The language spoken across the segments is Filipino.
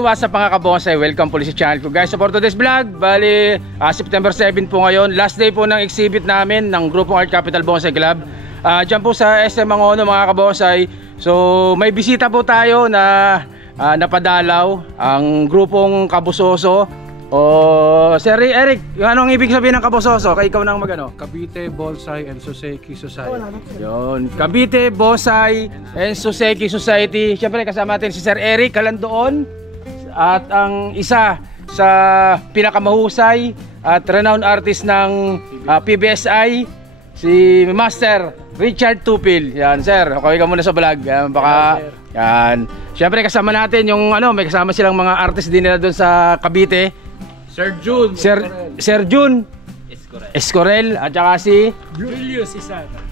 what's up mga kabonsay? Welcome po sa channel ko guys. So for today's vlog, bali September 7 po ngayon. Last day po ng exhibit namin ng grupong Art Capital Bonsai Club. Diyan po sa SM Angono mga kabonsay. So may bisita po tayo na napadalaw ang grupong Kabusoso. Sir Eric, anong ibig sabihin ng Kabusoso? Kaya ikaw nang magano? Cavite Bonsai and Soseki Society. Yun, Cavite Bonsai and Soseki Society. Siyempre kasama natin si Sir Eric Kalandoon at ang isa sa pinakamahusay at renowned artist ng PBSI, si Master Richard Tupil. Yan sir, okay ka muna sa vlog. Baka yan. Siyempre kasama natin yung may kasama silang mga artist din nila doon sa Cavite. Sir Jun. Sir Jun Escorel at saka si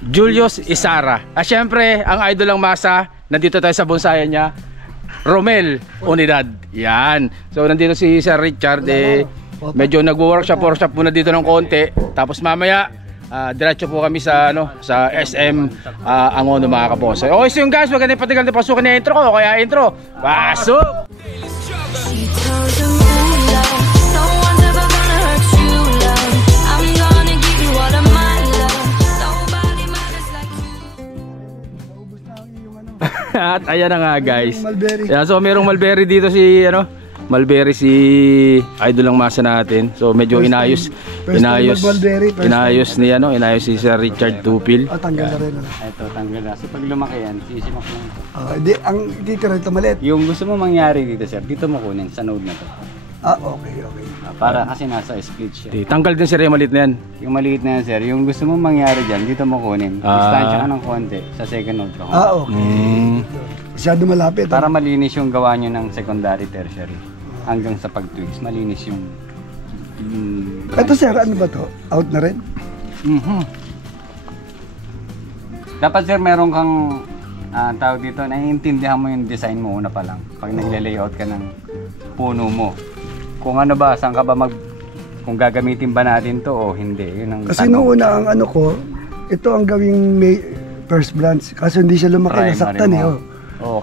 Julius Isara. At syempre, ang idol ng masa, nandito tayo sa bonsayan niya, Romel Unidad. Yan. So nandito si Sir Richard, medyo nagwo-workshop muna dito ng konti. Tapos mamaya, diretso po kami sa sa SM Angono mga kabonsay. Okay, so yung guys, wag ganun patigal na pasukin na intro ko. Kaya intro, pasok! At ayan na nga guys. Yeah, so merong mulberry dito si mulberry si idol ng masa natin. So medyo inayos si Sir Richard Tupil. Tanggal na rin. Ito tanggal na. So pag lumaki yan, sisimak lang. Ang dito rin ito maliit. Yung gusto mo mangyari dito sir, dito mo kunin sa node na to. Okay. Para kasi nasa split siya. Tanggal din sir yung maliit na yan. Yung maliit na yan sir, yung gusto mo mangyari dyan, dito mo kunin. Distansya ka ng konti sa second node ka. Okay. Masyado malapit. Para malinis yung gawa nyo ng secondary, tertiary. Hanggang sa pag-tweaks, malinis yung... Ito sir, ano ba to? Out na rin? Dapat sir, meron kang tawag dito, naiintindihan mo yung design mo una pa lang. Pag nagle-layout ka ng puno mo. Kung ano ba, saan ka ba kung gagamitin ba natin to o hindi. Yun ang kasi noong una ang ito ang gawing first branch. Kaso hindi siya lumaki, nasaktan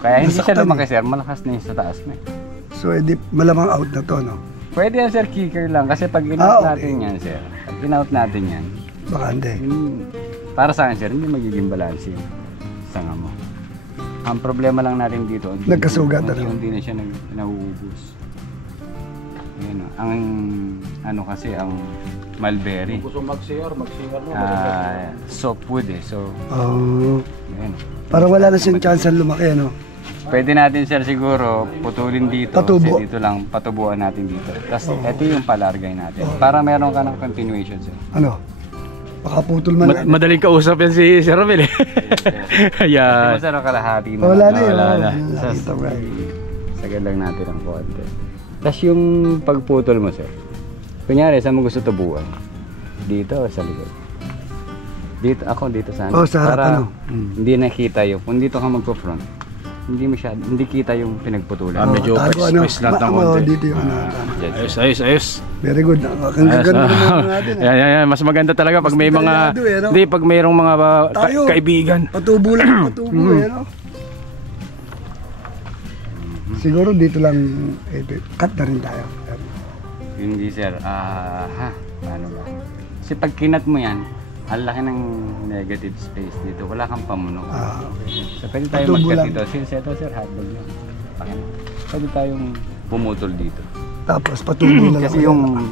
kaya hindi siya lumaki sir, malakas na yung sa taas na. So edi malamang out na to, no? Pwede yan sir, kicker lang. Kasi pag in-out natin yan sir, pag in-out natin yan, baka hindi. Para sa akin sir, hindi magiging balance yung sanga mo. Ang problema lang natin dito, nagkasugat na rin. Hindi na siya nauubos. Ang kasi ang mulberry. Gusto mag-CR mo. Softwood So, yun. Parang wala na siyang chance lumaki, Pwede natin sir siguro putulin dito. Patubo. Dito lang, patubuan natin dito. Tapos ito yung palargay natin. Para meron ka ng continuation sir. Baka putol man. Madaling kausap yan si Sir Romel. Ayan. Sir, kalahati na. Wala na yun. Sagal lang natin ang konti. Tapos yung pagputol mo sir, kunyari saan mo gusto tubuan? Dito o sa likod? Dito sana. Sa harap hindi nakita yung, kung dito ka magpo-front, hindi kita yung pinagputulan. Medyo pa-slant ng konti. Dito yung Ayos. Very good. Ang gaganda naman natin. Yan. Mas maganda talaga pag may mga, pag mayroong mga kaibigan. Patubo lang, siguro dito lang, cut na rin tayo. Hindi sir, paano ba? Kasi pag kinat mo yan, ang laki ng negative space dito, wala kang pamuno. So pwede tayo mag-cut dito. Since ito sir, hotdog nyo. Pwede tayong pumutol dito. Tapos patubo na lang. Kasi yung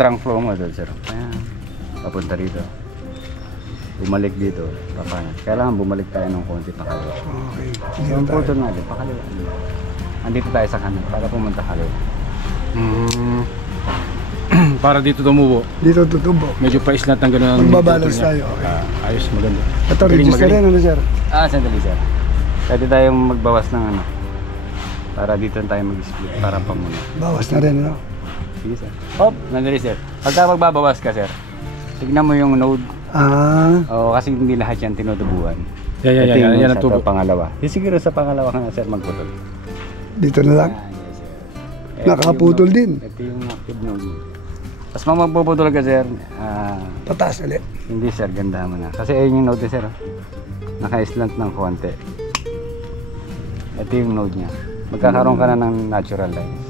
trunk flow mo doon sir, papunta rito. Bumalik dito, kailangan bumalik tayo ng konti pakaliwa. Okay. So yung putol natin, pakaliwa. Andito tayo sa kanan para pumunta kaliwa. Para dito tumubo. Dito tutubo. Medyo pa-slant ng gano'n. Magbabalance tayo. Okay. Ayos, maganda. Ito, register rin, sir? Sandali sir. Pwede tayong magbawas ng para dito tayo mag-split, para pamuna. Bawas na rin, Sige sir. Nandali sir. Pagka magbabawas ka sir, tignan mo yung node. Kasi hindi lahat yan tinutubuan. Yan ang tubo. Pangalawa. Siguro sa pangalawa ka na sir magputol. Dito na lang? Yes sir. Nakaputol din. Ito yung active node. Tapos magpuputol ka sir. Pataas ulit. Hindi sir, ganda mo na. Kasi ayun yung node niya sir. Naka-slant ng konti. Ito yung node niya. magkakaroon ka na ng natural lines.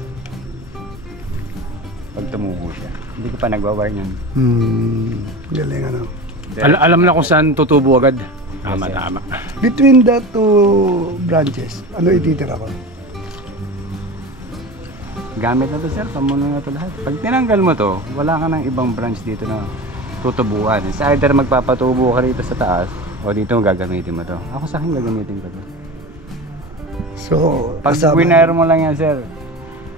Pag tumubo siya. Hindi ko pa nagwa-wire niyan. Galing ano. Alam na kung saan tutubo agad. Tama, Yes, sir. tama. Between the two branches, ano ititira ko? Gamit na to sir, pamuno na to lahat. Pag tinanggal mo to, wala ka ng ibang branch dito na tutubuan. It's either magpapatubo ka rito sa taas o dito gagamitin mo to. Ako sa akin gagamitin ko to. So, Pag kasama- winire mo lang yan sir,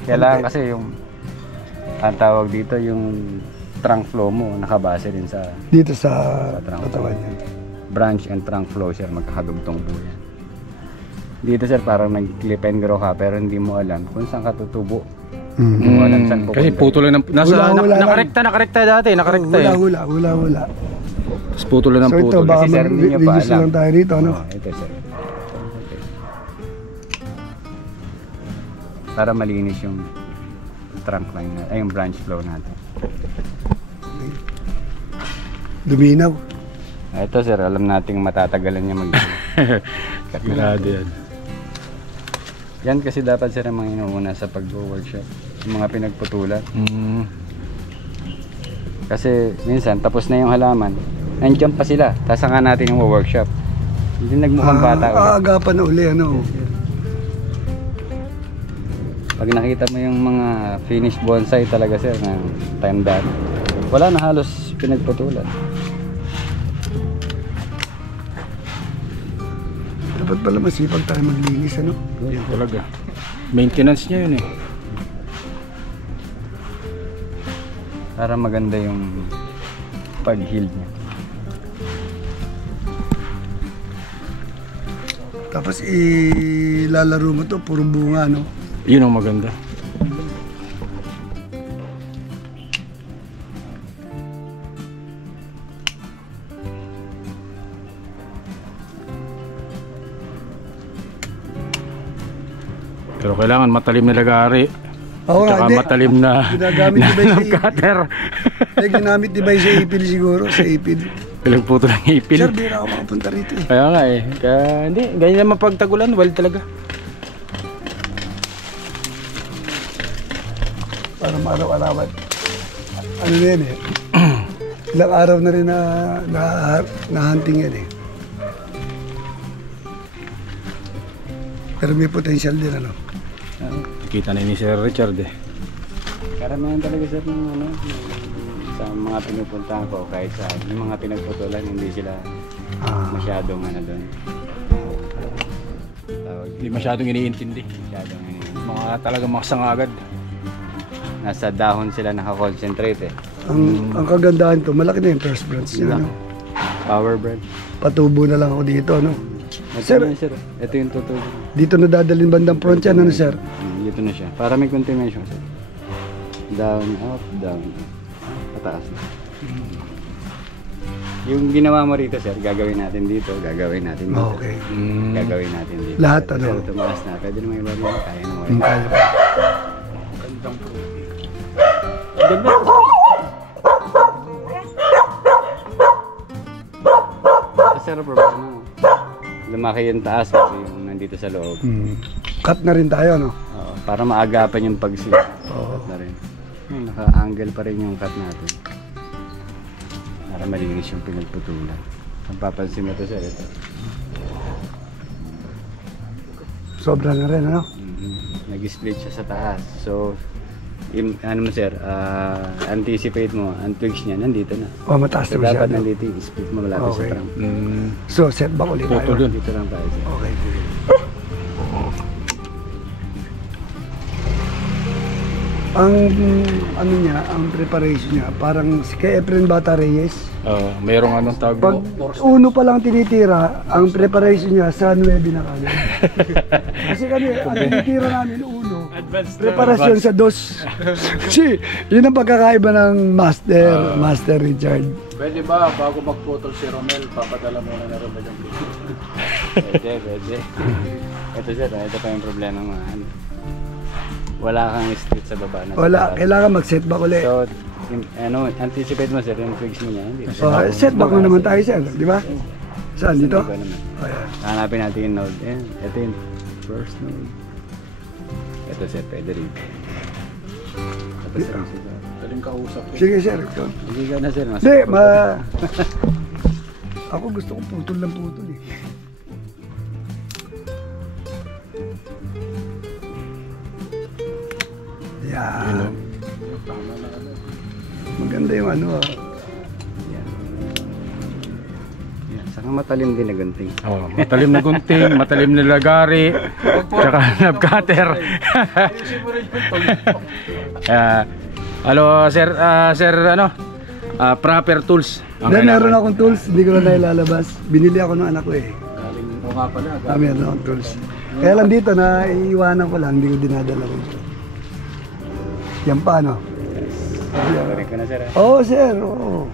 kailangan kasi yung ang tawag dito yung trunk flow mo nakabase din sa dito sa trunk katawan niya. branch and trunk flow sir, magkakadugtong po yan. Dito sir parang nag-clip and grow ka pero hindi mo alam kung saan ka tutubo. Hindi mo alam saan pupunta. Kasi putol lang ng... Hula-hula lang. Nakarekta dati, nakarekta eh. Hula. Tapos putol lang ng So ito, putol. baka Kasi, sir, hindi niyo pa mag-reduce alam. lang tayo rito, ano? Oh, ito sir. Okay. Para malinis yung trunk line na, ay yung branch flow natin. Luminaw. Ito sir, alam nating matatagalan niya mag Sigurado yan. Yan kasi dapat sir ang mga inuuna sa pag-workshop. Yung mga pinagputulan. Kasi minsan tapos na yung halaman, nandiyan pa sila. Tapos saka natin yung workshop. Hindi nagmukhang bata ulit. Aagapan na uli, ano? Pag nakita mo yung mga finished bonsai talaga sir na time done, wala na halos pinagputulan. Dapat pala masipag tayo maglinis, ano? Yan talaga. Maintenance niya yun eh. Para maganda yung pag-heal niya. Tapos ilalaro mo to, puro bunga, no? Yun ang maganda. Pero kailangan matalim na lagari. Oo nga, Tsaka hindi. matalim na Ginagamit ni Bay ng sa cutter. ginamit ni Bay sa ipil siguro, sa ipil. Pinagputo ng ipil. Sir, bira ako makapunta rito eh. Kaya nga eh. Kaya hindi, ganyan naman pagtagulan, wild talaga. Para maaraw-arawan. Ano na yan eh. Ilang araw na rin na hunting yan eh. Pero may potential din, ano? Kita na ni Sir Richard eh. Karamihan talaga sir ng ano, sa mga pinupuntahan ko kahit sa yung mga pinagputulan hindi sila masyadong ano doon. Tawag Hindi masyadong iniintindi. masyadong Mga talagang mga sangagad. nasa dahon sila nakakonsentrate eh. Ang kagandahan to, malaki na yung first branch niya, ano? Power branch. Patubo na lang ako dito, ano? Sir, Sir, sir, ito yung totoo. dito na dadalhin bandang front yan, ano, sir? Dito na siya. Para may continuation sir. Down, up, down. Pataas na. Yung ginawa mo rito sir, gagawin natin dito, gagawin natin dito. Okay. Gagawin natin dito. Lahat, Sir, ano? tumaas na. Pwede naman iba mo. Kaya naman. Kaya pa. Ganda. Sir, problema. Lumaki yung taas kasi yung nandito sa loob. Cut na rin tayo, no? Oo, para maagapan yung pag-seal. Cut na rin. Naka-angle pa rin yung cut natin. Para malinis yung pinagputulan. Ang papansin mo to sir, ito. Sobra na rin, ano? Nag-split siya sa taas. So, ano mo sir, anticipate mo, ang twigs niya nandito na. O, mataas So, na dapat masyado. nandito yung split mo malapit Okay. sa trunk. So, set back ulit tayo. Putol yun. Dito lang tayo sir. Okay. Ang ano niya, ang preparation niya, parang si kay Efren Bata Reyes. Mayroong anong tawag Pag mo? uno pa lang tinitira, ang preparation niya sa 9 na kagad. Kasi kami, ang tinitira namin uno, preparasyon sa 2. Kasi yun ang pagkakaiba ng Master Richard. Pwede ba bago magputol si Romel, papadala muna na Romel yung video? Pwede. Ito sir, ito pa yung problema mo. Wala kang split sa baba na. Wala, kailangan mag-set back ulit. So, anticipate mo sir, yung twigs mo niya. Hindi. Set back na naman tayo, sir. Di ba? Saan? Dito? Iba naman. Ayan. Hanapin natin yung node. Ayan, ito yung first node. Ito sir, pwede rin. Ito sir, Daling kausap. Sige sir, ito. Hindi ka na sir. Hindi, ako gusto ko putol lang putol eh. Yan. Maganda yung ano ah. Yan. Saka matalim din na gunting. Oh, matalim na gunting, matalim na lagari, tsaka knob-cutter. Hello, sir, sir, ano? Proper tools. ang Then meron kailangan. akong tools, hindi ko na nailalabas. Binili ako ng anak ko eh. Galing ko nga pala. Meron akong tools. Kaya lang dito, naiiwanan ko lang, hindi ko dinadala ko. Yan pa, no? Sorry ko na sir. Oo, sir, oo.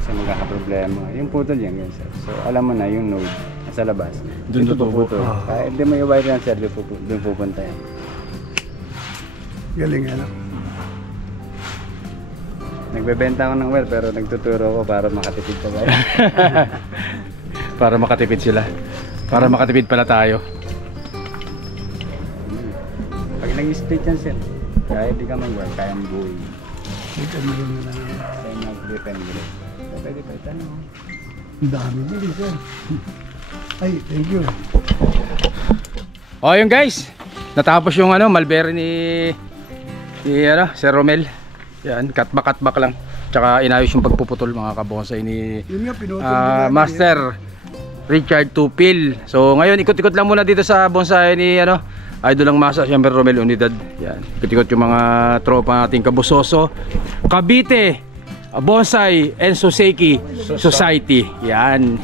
Kasi magkakaproblema. Yung putol yan, yun sir. So alam mo na yung node nasa labas. Dun Ito tutubo. puputol. Kahit hindi mo i-wire yan sir, doon pupunta yan. Galing yan. Nagbebenta ako ng wire pero nagtuturo ko para makatipid ka ba? Para makatipid sila. Para makatipid pala tayo. Pag nag-split yan sir, kahit di ka mag-wire, kaya ang buhay. Ito mo rin na. Kaya mag-depend group. So pwede pa itanong. Ang dami din, sir. Ay, thank you. O yun guys, natapos yung ano, mulberry ni ano, Sir Romel. Yan, katbak lang. Tsaka inayos yung pagpuputol mga kabonsay ni Yun nga, pinutol din Master Richard Tupil. So ngayon ikot-ikot lang muna dito sa bonsai ni ano, Idol ang Masa, siyempre Romel Unidad. Yan, ikot-ikot yung mga tropa nating kabusoso. Cavite Bonsai and Soseki Society. Yan.